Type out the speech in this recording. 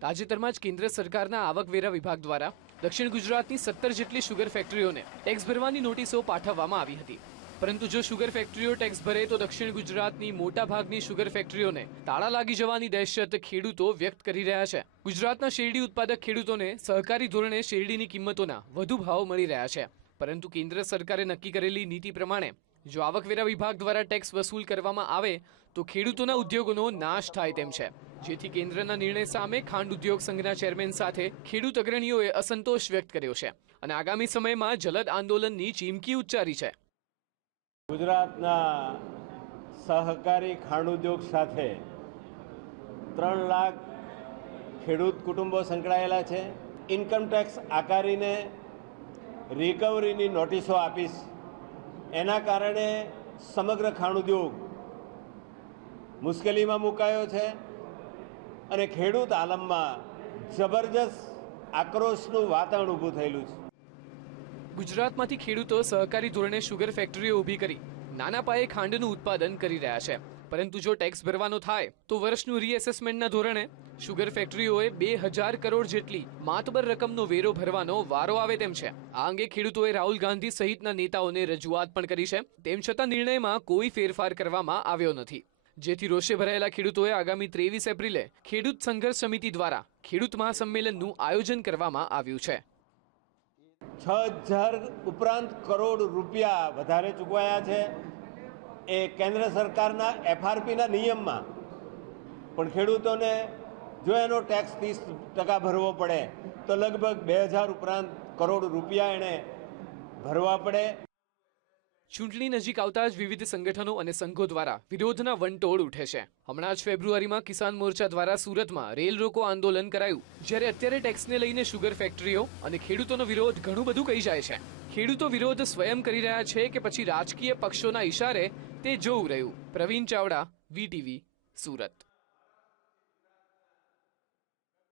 તાજેતરમાં જ કેન્દ્ર સરકારના આવકવેરા વિભાગ દ્વારા દક્ષિણ ગુજરાતની સત્તર જેટલી શુગર ફેક્ટરીઓને ટેક્સ ભરવાની નોટિસો પાઠવવામાં આવી હતી. પરંતુ જો શુગર ફેક્ટરીઓ ટેક્સ ભરે તો દક્ષિણ ગુજરાતની મોટા ભાગની શુગર ફેક્ટરીઓને તાળા લાગી જવાની દહેશત ખેડૂતો વ્યક્ત કરી રહ્યા છે. ગુજરાતના શેરડી ઉત્પાદક ખેડૂતોને સહકારી ધોરણે શેરડીની કિંમતોના વધુ ભાવ મળી રહ્યા છે. પરંતુ કેન્દ્ર સરકારે નક્કી કરેલી નીતિ પ્રમાણે જો આવકવેરા વિભાગ દ્વારા ટેક્સ વસૂલ કરવામાં આવે તો ખેડૂતોના ઉદ્યોગોનો નાશ થાય તેમ છે. જેથી કેન્દ્રના નિર્ણય સામે ખાંડ ઉદ્યોગ સંઘના ચેરમેન સાથે ખેડૂત અગ્રણીઓએ અસંતોષ વ્યક્ત કર્યો છે અને આગામી સમયમાં જલદ આંદોલનની ચીમકી ઉચ્ચારી છે. ગુજરાતના સહકારી ખાંડ ઉદ્યોગ સાથે ત્રણ લાખ ખેડૂત કુટુંબો સંકળાયેલા છે. ઇન્કમ ટેક્સ આકારીને રિકવરીની નોટિસો આપીશ. એના કારણે સમગ્ર ખાણ ઉદ્યોગ મુશ્કેલીમાં મુકાયો છે. અને ખેડૂત આલમમાં જબરજસ્ત આક્રોશનું વાતાવરણ ઊભું થયેલું છે. ગુજરાતમાંથી ખેડૂતો સહકારી ધોરણે શુગર ફેક્ટરીઓ ઊભી કરી નાના પાયે ખાંડનું ઉત્પાદન કરી રહ્યા છે. પરંતુ જો ટેક્સ ભરવાનો થાય, તો વર્ષનું રીએસેસમેન્ટના ધોરણે શુગર ફેક્ટરીઓએ બે હજાર કરોડ જેટલી માતબર રકમનો વેરો ભરવાનો વારો આવે તેમ છે. આ અંગે ખેડૂતોએ રાહુલ ગાંધી સહિતના નેતાઓને રજૂઆત પણ કરી છે. તેમ છતાં નિર્ણયમાં કોઈ ફેરફાર કરવામાં આવ્યો નથી. જેથી રોષે ભરાયેલા ખેડૂતોએ આગામી ત્રેવીસ એપ્રિલે ખેડૂત સંઘર્ષ સમિતિ દ્વારા ખેડૂત મહાસંમેલનનું આયોજન કરવામાં આવ્યું છે. છ હજાર ઉપરાંત કરોડ રૂપિયા વધારે ચૂકવાયા છે. એ કેન્દ્ર સરકારના એફઆરપીના નિયમમાં. પણ ખેડૂતોને જો એનો ટેક્સ ત્રીસ ટકા ભરવો પડે, તો લગભગ બે હજાર ઉપરાંત કરોડ રૂપિયા એણે ભરવા પડે. ચૂંટણી નજીક આવતા જ વિવિધ સંગઠનો અને સંઘો દ્વારા વિરોધના વંટોળ ઉઠે છે. હમણાં જ ફેબ્રુઆરીમાં કિસાન મોરચા દ્વારા સુરતમાં રેલ રોકો આંદોલન કરાયું, જ્યારે અત્યારે ટેક્સને લઈને શુગર ફેક્ટરીઓ અને ખેડૂતોનો વિરોધ ઘણું બધું કહી જાય છે. ખેડૂતો વિરોધ સ્વયં કરી રહ્યા છે કે પછી રાજકીય પક્ષોના ઇશારે તે જોવું રહ્યું. પ્રવીણ ચાવડા, વીટીવી, સુરત.